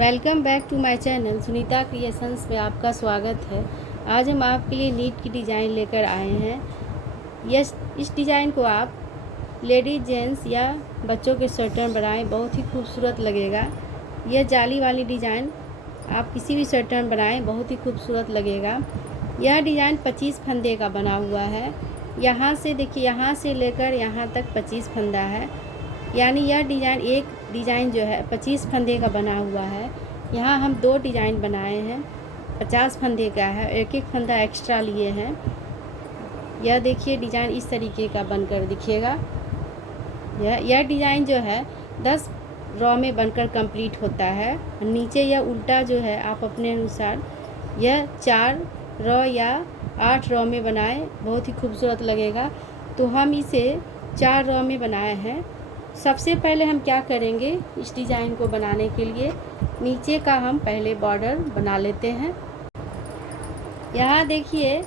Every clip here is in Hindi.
Welcome back to my channel Sunita creations में आपका स्वागत है। आज हम आपके लिए नीट की डिज़ाइन लेकर आए हैं। इस डिज़ाइन को आप लेडीज जेंट्स या बच्चों के स्वेटर में बनाएं, बहुत ही खूबसूरत लगेगा। यह जाली वाली डिज़ाइन आप किसी भी स्वेटर में बनाएं, बहुत ही खूबसूरत लगेगा। यह डिज़ाइन 25 फंदे का बना हुआ है। यहाँ से देखिए, यहाँ से लेकर यहाँ तक 25 फंदा है, यानी यह डिज़ाइन एक डिज़ाइन जो है 25 फंदे का बना हुआ है। यहाँ हम दो डिज़ाइन बनाए हैं, 50 फंदे का है, एक एक फंदा एक्स्ट्रा लिए हैं। यह देखिए डिज़ाइन इस तरीके का बनकर दिखेगा। यह डिज़ाइन जो है 10 रॉ में बनकर कंप्लीट होता है। नीचे यह उल्टा जो है आप अपने अनुसार यह 4 रॉ या 8 रॉ में बनाएं, बहुत ही खूबसूरत लगेगा। तो हम इसे 4 रॉ में बनाए हैं। सबसे पहले हम क्या करेंगे, इस डिज़ाइन को बनाने के लिए नीचे का हम पहले बॉर्डर बना लेते हैं। यहाँ देखिए,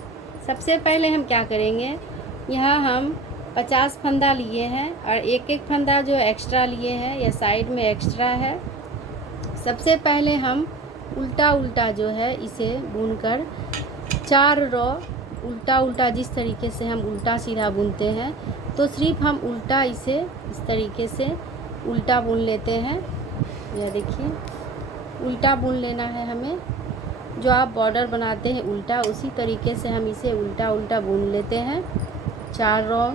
सबसे पहले हम क्या करेंगे, यहाँ हम 50 फंदा लिए हैं और एक एक फंदा जो एक्स्ट्रा लिए हैं यह साइड में एक्स्ट्रा है। सबसे पहले हम उल्टा उल्टा जो है इसे बुनकर 4 रॉ उल्टा उल्टा, जिस तरीके से हम उल्टा सीधा बुनते हैं तो सिर्फ हम उल्टा इसे इस तरीके से उल्टा बुन लेते हैं। यह देखिए, उल्टा बुन लेना है हमें। जो आप बॉर्डर बनाते हैं उल्टा, उसी तरीके से हम इसे उल्टा उल्टा बुन लेते हैं। 4 रॉ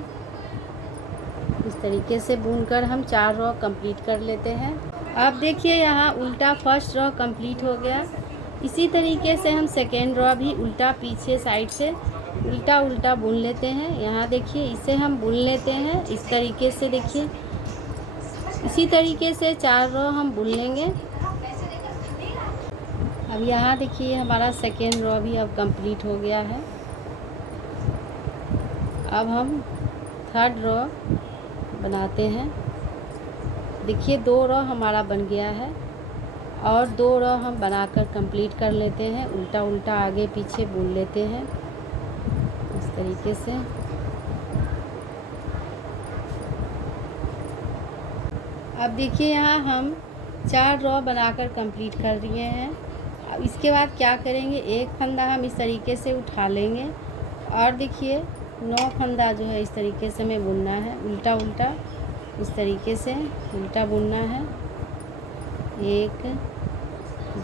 इस तरीके से बुनकर हम 4 रॉ कंप्लीट कर लेते हैं। आप देखिए, यहाँ उल्टा फर्स्ट रॉ कंप्लीट हो गया। इसी तरीके से हम सेकेंड रॉ भी उल्टा पीछे साइड से उल्टा उल्टा बुन लेते हैं। यहाँ देखिए, इसे हम बुन लेते हैं इस तरीके से। देखिए, इसी तरीके से 4 रॉ हम बुन लेंगे। अब यहाँ देखिए, हमारा सेकेंड रॉ भी अब कंप्लीट हो गया है। अब हम थर्ड रॉ बनाते हैं। देखिए, 2 रॉ हमारा बन गया है और 2 रॉ हम बनाकर कंप्लीट कर लेते हैं। उल्टा उल्टा आगे पीछे बुन लेते हैं इस तरीके से। अब देखिए, यहाँ हम 4 रॉ बनाकर कंप्लीट कर दिए हैं। अब इसके बाद क्या करेंगे, एक फंदा हम इस तरीके से उठा लेंगे और देखिए 9 फंदा जो है इस तरीके से हमें बुनना है। उल्टा उल्टा इस तरीके से उल्टा बुनना है। 1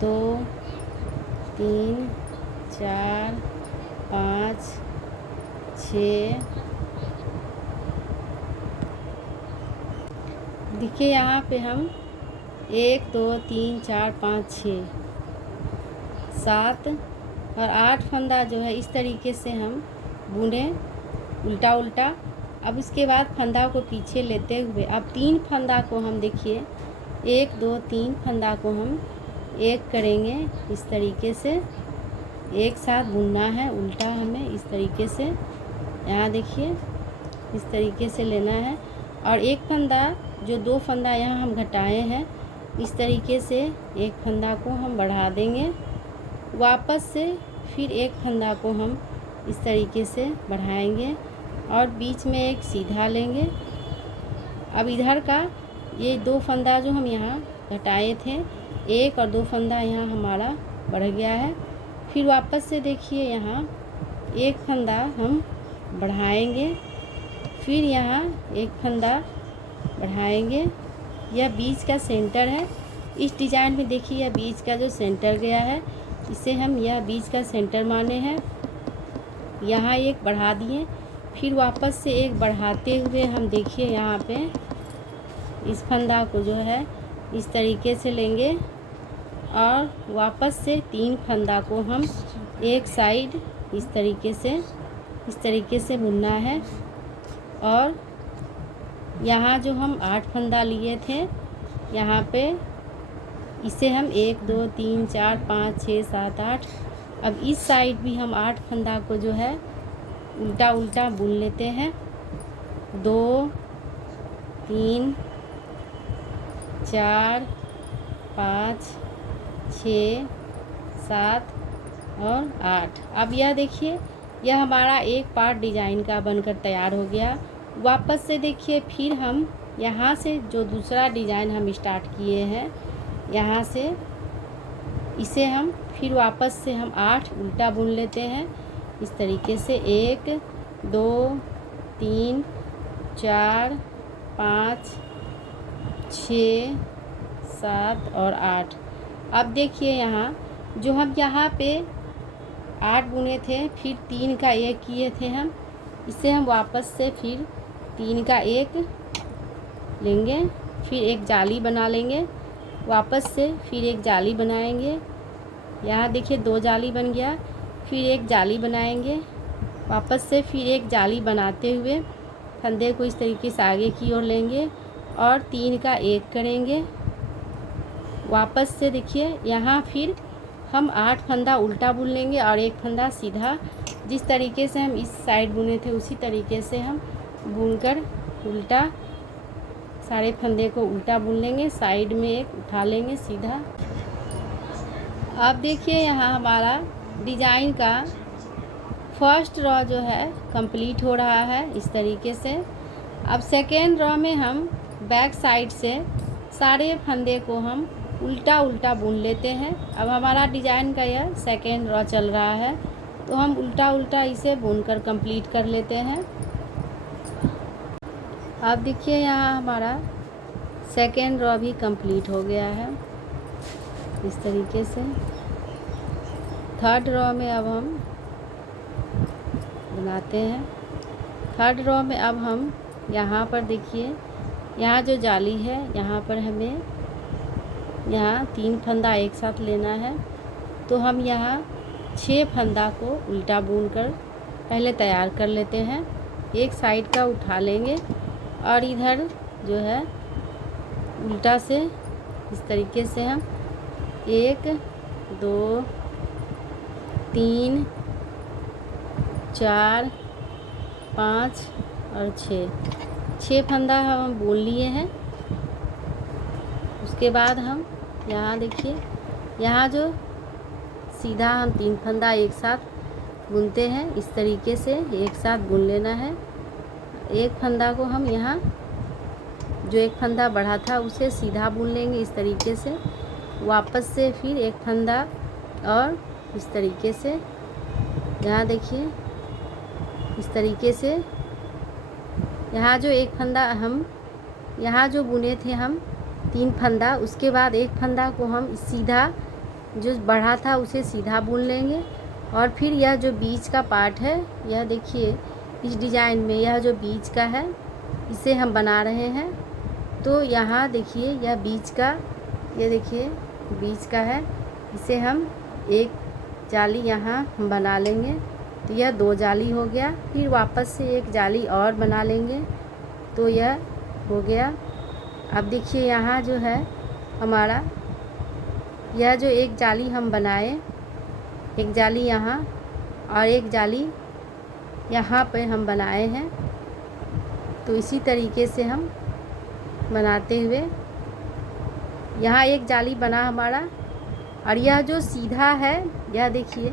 2 3 4 5 6। देखिए, यहाँ पे हम 1 2 3 4 5 6 7 और 8 फंदा जो है इस तरीके से हम बुने उल्टा उल्टा। अब उसके बाद फंदा को पीछे लेते हुए अब 3 फंदा को हम देखिए 1 2 3 फंदा को हम एक करेंगे इस तरीके से। एक साथ बुनना है उल्टा हमें इस तरीके से। यहाँ देखिए, इस तरीके से लेना है और एक फंदा जो 2 फंदा यहाँ हम घटाए हैं इस तरीके से एक फंदा को हम बढ़ा देंगे। वापस से फिर एक फंदा को हम इस तरीके से बढ़ाएंगे और बीच में एक सीधा लेंगे। अब इधर का ये 2 फंदा जो हम यहाँ घटाए थे, 1 और 2 फंदा यहाँ हमारा बढ़ गया है। फिर वापस से देखिए, यहाँ एक फंदा हम बढ़ाएंगे, फिर यहाँ एक फंदा बढ़ाएंगे। यह बीच का सेंटर है इस डिज़ाइन में। देखिए, यह बीच का जो सेंटर गया है इसे हम यह बीच का सेंटर माने हैं। यहाँ एक बढ़ा दिए, फिर वापस से एक बढ़ाते हुए हम देखिए यहाँ पे इस फंदा को जो है इस तरीके से लेंगे और वापस से 3 फंदा को हम एक साइड इस तरीके से बुनना है। और यहाँ जो हम 8 फंदा लिए थे यहाँ पे इसे हम 1 2 3 4 5 6 7 8। अब इस साइड भी हम 8 फंदा को जो है उल्टा उल्टा बुन लेते हैं। 2 3 4 5 6 7 और 8। अब यह देखिए, यह हमारा एक पार्ट डिज़ाइन का बनकर तैयार हो गया। वापस से देखिए, फिर हम यहाँ से जो दूसरा डिज़ाइन हम स्टार्ट किए हैं यहाँ से इसे हम फिर वापस से हम 8 उल्टा बुन लेते हैं इस तरीके से। 1 2 3 4 5 6 7 और 8। अब देखिए यहाँ जो हम यहाँ पे 8 बुने थे, फिर 3 का 1 किए थे हम, इसे हम वापस से फिर 3 का 1 लेंगे, फिर एक जाली बना लेंगे, वापस से फिर एक जाली बनाएंगे। यहाँ देखिए 2 जाली बन गया, फिर एक जाली बनाएंगे, वापस से फिर एक जाली बनाते हुए फंदे को इस तरीके से आगे की ओर लेंगे और 3 का 1 करेंगे। वापस से देखिए यहाँ फिर हम 8 फंदा उल्टा बुन लेंगे और एक फंदा सीधा। जिस तरीके से हम इस साइड बुने थे उसी तरीके से हम बुनकर उल्टा सारे फंदे को उल्टा बुन लेंगे, साइड में एक उठा लेंगे सीधा। अब देखिए यहाँ हमारा डिजाइन का फर्स्ट रॉ जो है कंप्लीट हो रहा है इस तरीके से। अब सेकेंड रॉ में हम बैक साइड से सारे फंदे को हम उल्टा उल्टा बुन लेते हैं। अब हमारा डिजाइन का यह सेकेंड रॉ चल रहा है, तो हम उल्टा उल्टा इसे बुनकर कंप्लीट कर लेते हैं। अब देखिए यहाँ हमारा सेकेंड रॉ भी कंप्लीट हो गया है इस तरीके से। थर्ड रॉ में अब हम बनाते हैं। थर्ड रॉ में अब हम यहाँ पर देखिए, यहाँ जो जाली है यहाँ पर हमें यहाँ 3 फंदा एक साथ लेना है, तो हम यहाँ 6 फंदा को उल्टा बुन कर पहले तैयार कर लेते हैं। एक साइड का उठा लेंगे और इधर जो है उल्टा से इस तरीके से हम 1 2 3 4 5 और 6 फंदा हम बुन लिए हैं। उसके बाद हम यहाँ देखिए, यहाँ जो सीधा हम 3 फंदा एक साथ बुनते हैं, इस तरीके से एक साथ बुन लेना है। एक फंदा को हम यहाँ जो एक फंदा बढ़ा था उसे सीधा बुन लेंगे इस तरीके से, वापस से फिर एक फंदा और इस तरीके से। यहाँ देखिए इस तरीके से यहाँ जो एक फंदा हम यहाँ जो बुने थे हम 3 फंदा, उसके बाद एक फंदा को हम सीधा जो बढ़ा था उसे सीधा बुन लेंगे और फिर यह जो बीच का पार्ट है, यह देखिए इस डिज़ाइन में यह जो बीच का है इसे हम बना रहे हैं। तो यहाँ देखिए यह बीच का, ये देखिए बीच का है, इसे हम एक जाली यहाँ बना लेंगे, तो यह 2 जाली हो गया। फिर वापस से एक जाली और बना लेंगे, तो यह हो गया। अब देखिए यहाँ जो है हमारा यह जो एक जाली हम बनाए, एक जाली यहाँ और एक जाली यहाँ पे हम बनाए हैं, तो इसी तरीके से हम बनाते हुए यहाँ एक जाली बना हमारा। और यह जो सीधा है, यह देखिए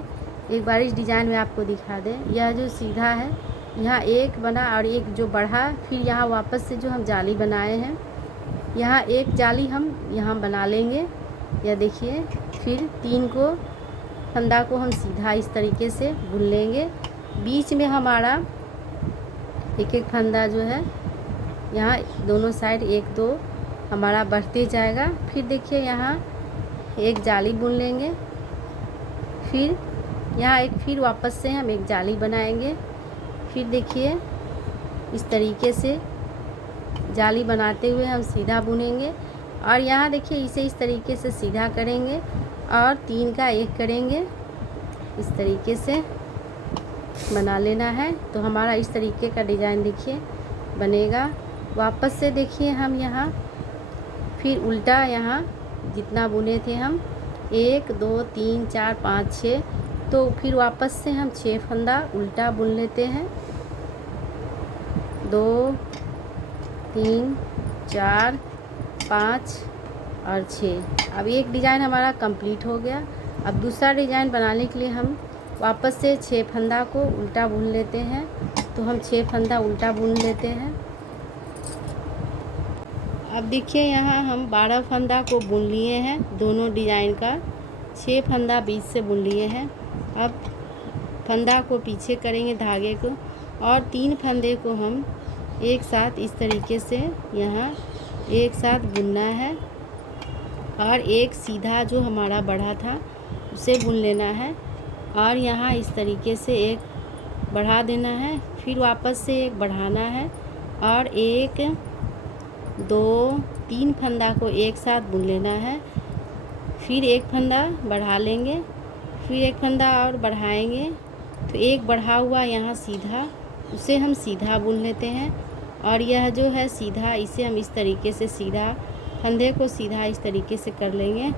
एक बार इस डिज़ाइन में आपको दिखा दें, यह जो सीधा है यहाँ एक बना और एक जो बढ़ा, फिर यहाँ वापस से जो हम जाली बनाए हैं यहाँ एक जाली हम यहाँ बना लेंगे। यह देखिए फिर 3 को फंदा को हम सीधा इस तरीके से बुन लेंगे। बीच में हमारा एक एक फंदा जो है यहाँ दोनों साइड 1 2 हमारा बढ़ते जाएगा। फिर देखिए यहाँ एक जाली बुन लेंगे, फिर यहाँ एक फिर वापस से हम एक जाली बनाएंगे। फिर देखिए इस तरीके से जाली बनाते हुए हम सीधा बुनेंगे और यहाँ देखिए इसे इस तरीके से सीधा करेंगे और 3 का 1 करेंगे, इस तरीके से बना लेना है। तो हमारा इस तरीके का डिज़ाइन देखिए बनेगा। वापस से देखिए हम यहाँ फिर उल्टा यहाँ जितना बुने थे हम 1 2 3 4 5 6, तो फिर वापस से हम 6 फंदा उल्टा बुन लेते हैं। 2 3 4 5 और 6। अब एक डिज़ाइन हमारा कंप्लीट हो गया। अब दूसरा डिज़ाइन बनाने के लिए हम वापस से 6 फंदा को उल्टा बुन लेते हैं, तो हम 6 फंदा उल्टा बुन लेते हैं। अब देखिए यहाँ हम 12 फंदा को बुन लिए हैं दोनों डिज़ाइन का। 6 फंदा बीच से बुन लिए हैं। अब फंदा को पीछे करेंगे धागे को, और 3 फंदे को हम एक साथ इस तरीके से यहाँ एक साथ बुनना है, और एक सीधा जो हमारा बढ़ा था उसे बुन लेना है, और यहाँ इस तरीके से एक बढ़ा देना है, फिर वापस से एक बढ़ाना है, और 1 2 3 फंदा को एक साथ बुन लेना है, फिर एक फंदा बढ़ा लेंगे, फिर एक फंदा और बढ़ाएंगे, तो एक बढ़ा हुआ यहाँ सीधा उसे हम सीधा बुन लेते हैं, और यह जो है सीधा इसे हम इस तरीके से सीधा फंदे को सीधा इस तरीके से कर लेंगे,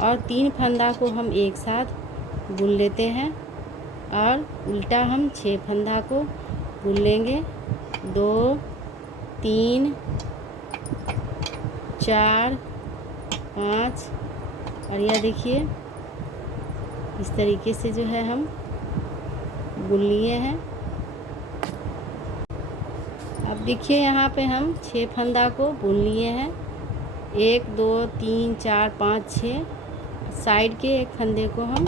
और 3 फंदा को हम एक साथ बुन लेते हैं, और उल्टा हम 6 फंदा को बुन लेंगे। 2 3 4 5, और यह देखिए इस तरीके से जो है हम बुन लिए हैं। अब देखिए यहाँ पे हम 6 फंदा को बुन लिए हैं, 1 2 3 4 5 6। साइड के एक फंदे को हम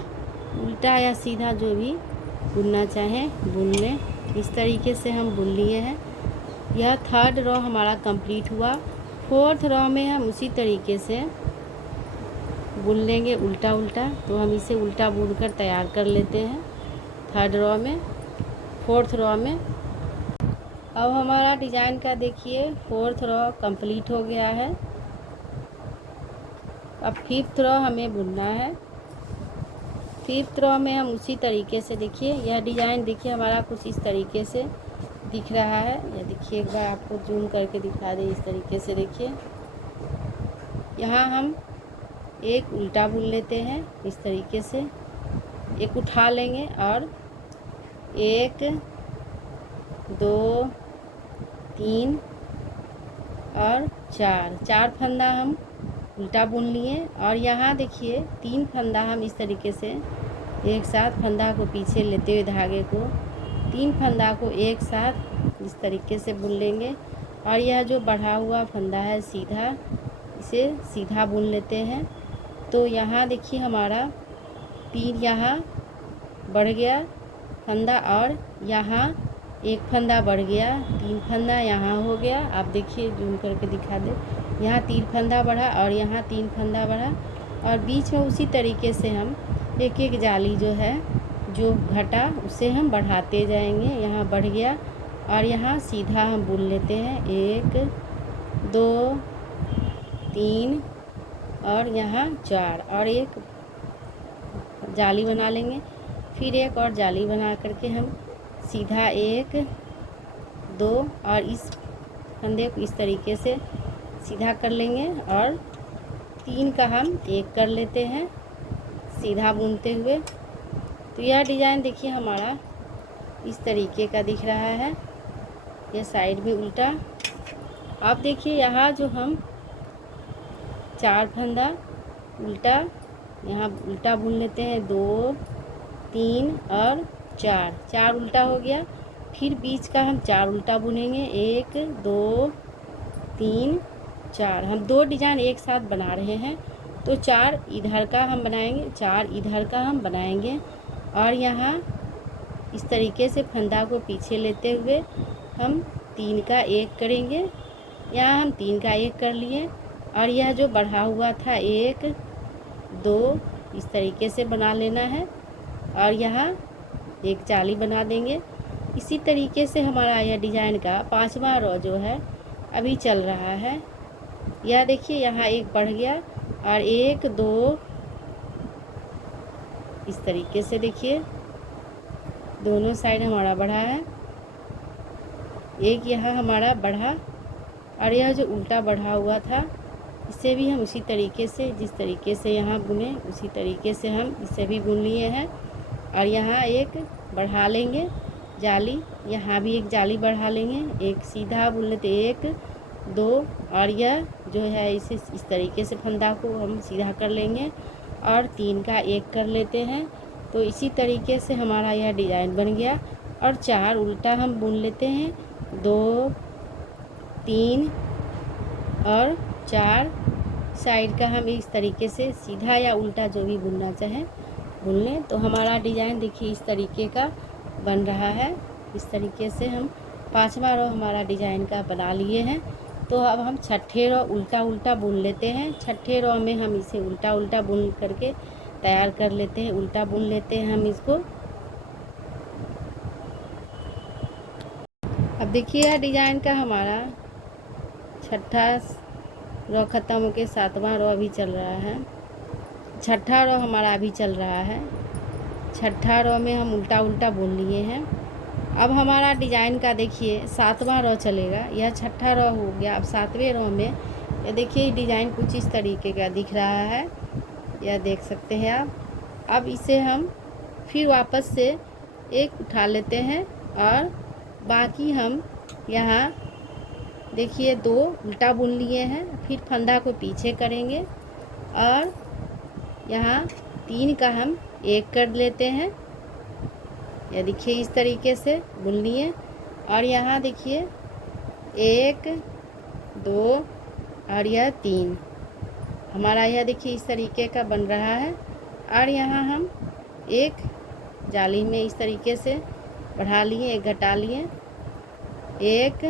उल्टा या सीधा जो भी बुनना चाहें बुन लें। इस तरीके से हम बुन लिए हैं। यह 3rd रॉ हमारा कंप्लीट हुआ। 4th रॉ में हम उसी तरीके से बुन लेंगे उल्टा उल्टा, तो हम इसे उल्टा बुन कर तैयार कर लेते हैं 3rd रॉ में। 4th रॉ में अब हमारा डिज़ाइन का देखिए 4th रॉ कंप्लीट हो गया है। अब 5th रॉ हमें बुनना है। 5th रॉ में हम उसी तरीके से देखिए यह डिज़ाइन देखिए हमारा कुछ इस तरीके से दिख रहा है। यह देखिए एक बार आपको जूम करके दिखा दे, इस तरीके से देखिए। यहाँ हम एक उल्टा बुन लेते हैं इस तरीके से, एक उठा लेंगे, और 1 2 3 और 4 फंदा हम उल्टा बुन लिए, और यहाँ देखिए 3 फंदा हम इस तरीके से एक साथ फंदा को पीछे लेते हुए धागे को 3 फंदा को एक साथ इस तरीके से बुन लेंगे, और यह जो बढ़ा हुआ फंदा है सीधा इसे सीधा बुन लेते हैं। तो यहाँ देखिए हमारा 3 यहाँ बढ़ गया फंदा, और यहाँ एक फंदा बढ़ गया, 3 फंदा यहाँ हो गया। आप देखिए जूम करके दिखा दे, यहाँ 3 फंदा बढ़ा और यहाँ 3 फंदा बढ़ा, और बीच में उसी तरीके से हम एक एक जाली जो है जो घटा उसे हम बढ़ाते जाएंगे। यहाँ बढ़ गया और यहाँ सीधा हम बुन लेते हैं 1 2 3 और यहाँ 4, और एक जाली बना लेंगे, फिर एक और जाली बना करके हम सीधा 1 2 और इस फंदे को इस तरीके से सीधा कर लेंगे, और 3 का हम 1 कर लेते हैं सीधा बुनते हुए। तो यह डिज़ाइन देखिए हमारा इस तरीके का दिख रहा है, यह साइड में उल्टा। अब देखिए यहाँ जो हम 4 फंदा उल्टा यहाँ उल्टा बुन लेते हैं, 2 3 और 4 उल्टा हो गया, फिर बीच का हम 4 उल्टा बुनेंगे, 1 2 3 4। हम 2 डिज़ाइन एक साथ बना रहे हैं, तो 4 इधर का हम बनाएंगे, 4 इधर का हम बनाएंगे, और यहाँ इस तरीके से फंदा को पीछे लेते हुए हम 3 का 1 करेंगे। यहाँ हम 3 का 1 कर लिए, और यह जो बढ़ा हुआ था 1 2 इस तरीके से बना लेना है, और यहाँ एक जाली बना देंगे। इसी तरीके से हमारा यह डिज़ाइन का 5वां रॉ जो है अभी चल रहा है। यह देखिए यहाँ एक बढ़ गया और 1 2 इस तरीके से देखिए दोनों साइड हमारा बढ़ा है, एक यहाँ हमारा बढ़ा, और यह जो उल्टा बढ़ा हुआ था इसे भी हम उसी तरीके से जिस तरीके से यहाँ बुने उसी तरीके से हम इसे भी बुन लिए हैं, और यहाँ एक बढ़ा लेंगे जाली, यहाँ भी एक जाली बढ़ा लेंगे, एक सीधा बुन लेते 1 2, और यह जो है इसे इस तरीके से फंदा को हम सीधा कर लेंगे और 3 का 1 कर लेते हैं। तो इसी तरीके से हमारा यह डिज़ाइन बन गया, और 4 उल्टा हम बुन लेते हैं, 2 3 और 4 साइड का हम इस तरीके से सीधा या उल्टा जो भी बुनना चाहें बुन लें। तो हमारा डिज़ाइन देखिए इस तरीके का बन रहा है। इस तरीके से हम 5वां रो हमारा डिज़ाइन का बना लिए हैं। तो अब हम छठे रो उल्टा उल्टा बुन लेते हैं। छठे रो में हम इसे उल्टा उल्टा बुन करके तैयार कर लेते हैं। उल्टा बुन लेते हैं हम इसको। अब देखिए यह डिज़ाइन का हमारा छठा रो ख़त्म होकर 7वां रो अभी चल रहा है। छठा रो हमारा अभी चल रहा है। छठा रो में हम उल्टा उल्टा बुन लिए हैं। अब हमारा डिज़ाइन का देखिए 7वां रो चलेगा। यह छठा रो हो गया। अब 7वें रो में ये देखिए डिज़ाइन कुछ इस तरीके का दिख रहा है। यह देख सकते हैं आप। अब इसे हम फिर वापस से एक उठा लेते हैं और बाकी हम यहाँ देखिए 2 उल्टा बुन लिए हैं। फिर फंदा को पीछे करेंगे और यहाँ 3 का हम 1 कर लेते हैं। यह देखिए इस तरीके से बुन लिए। और यहाँ देखिए 1 2 और यह 3 हमारा यह देखिए इस तरीके का बन रहा है। और यहाँ हम एक जाली में इस तरीके से बढ़ा लिए, एक घटा लिए। 1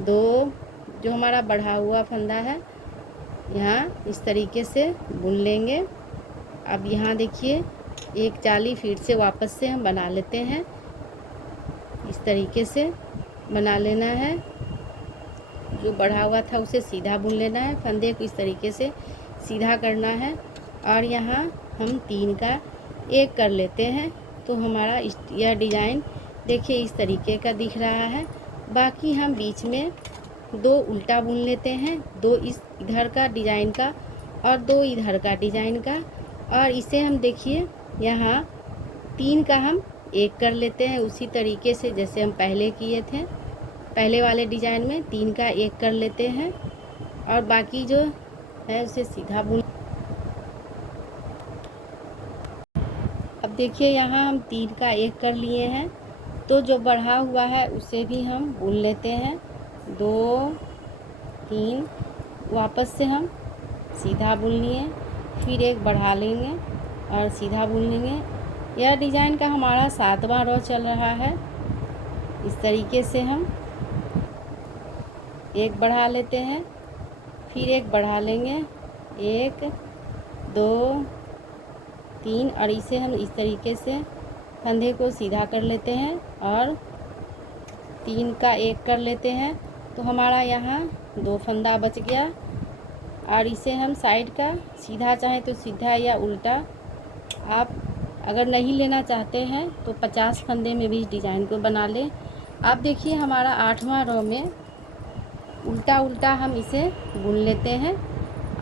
2 जो हमारा बढ़ा हुआ फंदा है यहाँ इस तरीके से बुन लेंगे। अब यहाँ देखिए एक जाली फिर से वापस से हम बना लेते हैं। इस तरीके से बना लेना है। जो बढ़ा हुआ था उसे सीधा बुन लेना है। फंदे को इस तरीके से सीधा करना है और यहाँ हम 3 का 1 कर लेते हैं। तो हमारा यह डिज़ाइन देखिए इस तरीके का दिख रहा है। बाकी हम बीच में 2 उल्टा बुन लेते हैं। 2 इस इधर का डिज़ाइन का और 2 इधर का डिज़ाइन का। और इसे हम देखिए यहाँ 3 का हम 1 कर लेते हैं। उसी तरीके से जैसे हम पहले किए थे। पहले वाले डिज़ाइन में 3 का 1 कर लेते हैं और बाकी जो है उसे सीधा बुन। अब देखिए यहाँ हम 3 का 1 कर लिए हैं। तो जो बढ़ा हुआ है उसे भी हम बुन लेते हैं। 2 3 वापस से हम सीधा बुन लिए, फिर एक बढ़ा लेंगे और सीधा बुन लेंगे। यह डिज़ाइन का हमारा 7वां रो चल रहा है। इस तरीके से हम एक बढ़ा लेते हैं, फिर एक बढ़ा लेंगे, 1 2 3 और इसे हम इस तरीके से फंदे को सीधा कर लेते हैं और 3 का 1 कर लेते हैं। तो हमारा यहाँ 2 फंदा बच गया। और इसे हम साइड का सीधा चाहें तो सीधा या उल्टा, आप अगर नहीं लेना चाहते हैं तो 50 फंदे में भी इस डिज़ाइन को बना लें। आप देखिए हमारा 8वां रो में उल्टा उल्टा हम इसे बुन लेते हैं।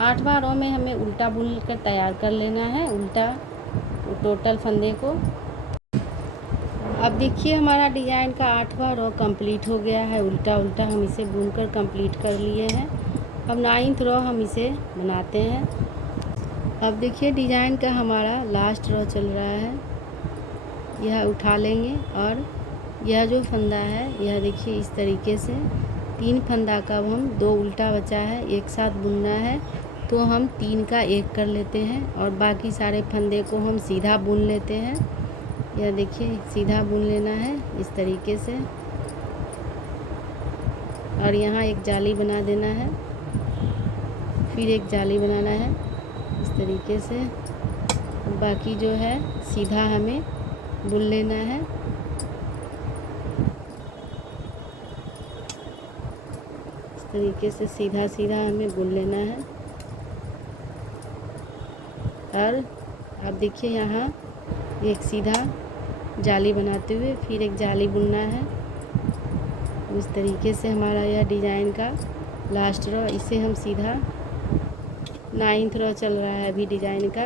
8वां रो में हमें उल्टा बुन कर तैयार कर लेना है, उल्टा टोटल फंदे को। अब देखिए हमारा डिज़ाइन का 8वां रो कंप्लीट हो गया है। उल्टा उल्टा हम इसे बुनकर कंप्लीट कर लिए हैं। अब 9th रो हम इसे बनाते हैं। अब देखिए डिज़ाइन का हमारा लास्ट रो चल रहा है। यह उठा लेंगे और यह जो फंदा है यह देखिए इस तरीके से 3 फंदा का हम 2 उल्टा बचा है, एक साथ बुनना है। तो हम 3 का 1 कर लेते हैं और बाकी सारे फंदे को हम सीधा बुन लेते हैं। यह देखिए सीधा बुन लेना है इस तरीके से और यहाँ एक जाली बना देना है, फिर एक जाली बनाना है इस तरीके से। बाकी जो है सीधा हमें बुन लेना है। इस तरीके से सीधा सीधा हमें बुन लेना है। और आप देखिए यहाँ एक सीधा जाली बनाते हुए फिर एक जाली बुनना है। इस तरीके से हमारा यह डिज़ाइन का लास्ट रो, इसे हम सीधा 9th रो चल रहा है अभी डिज़ाइन का।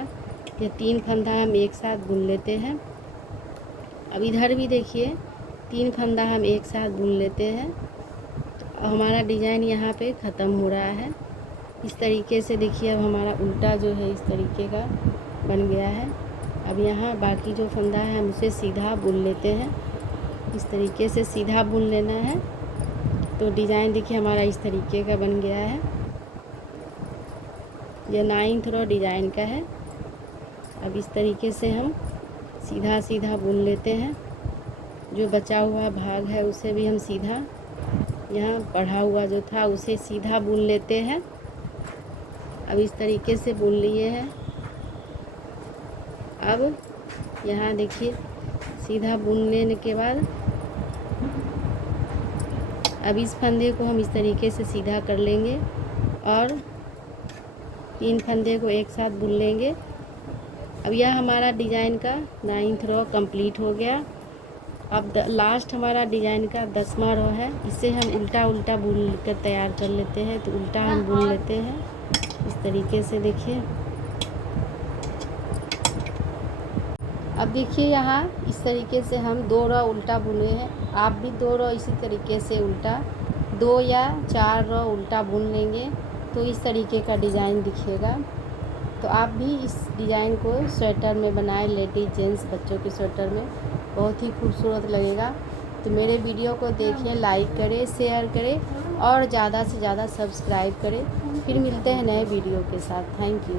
ये 3 फंदा हम एक साथ बुन लेते हैं। अब इधर भी देखिए 3 फंदा हम एक साथ बुन लेते हैं। तो हमारा डिज़ाइन यहाँ पे ख़त्म हो रहा है। इस तरीके से देखिए अब हमारा उल्टा जो है इस तरीके का बन गया है। अब यहाँ बाकी जो फंदा है हम उसे सीधा बुन लेते हैं। इस तरीके से सीधा बुन लेना है। तो डिज़ाइन देखिए हमारा इस तरीके का बन गया है। यह 9th रो डिज़ाइन का है। अब इस तरीके से हम सीधा सीधा बुन लेते हैं। जो बचा हुआ भाग है उसे भी हम सीधा, यहाँ बढ़ा हुआ जो था उसे सीधा बुन लेते हैं। अब इस तरीके से बुन लिए हैं। अब यहाँ देखिए सीधा बुन लेने के बाद अब इस फंदे को हम इस तरीके से सीधा कर लेंगे और 3 फंदे को एक साथ बुन लेंगे। अब यह हमारा डिज़ाइन का 9th रो कंप्लीट हो गया। अब लास्ट हमारा डिज़ाइन का 10वां रो है। इसे हम उल्टा उल्टा बुन कर तैयार कर लेते हैं। तो उल्टा हम बुन लेते हैं इस तरीके से। देखिए अब देखिए यहाँ इस तरीके से हम 2 रो उल्टा बुने हैं। आप भी 2 रो इसी तरीके से उल्टा 2 या 4 रो उल्टा बुन लेंगे तो इस तरीके का डिज़ाइन दिखेगा। तो आप भी इस डिज़ाइन को स्वेटर में बनाएं, लेडीज जेंट्स बच्चों के स्वेटर में, बहुत ही खूबसूरत लगेगा। तो मेरे वीडियो को देखें, लाइक करें, शेयर करें और ज़्यादा से ज़्यादा सब्सक्राइब करें। फिर मिलते हैं नए वीडियो के साथ। Thank you.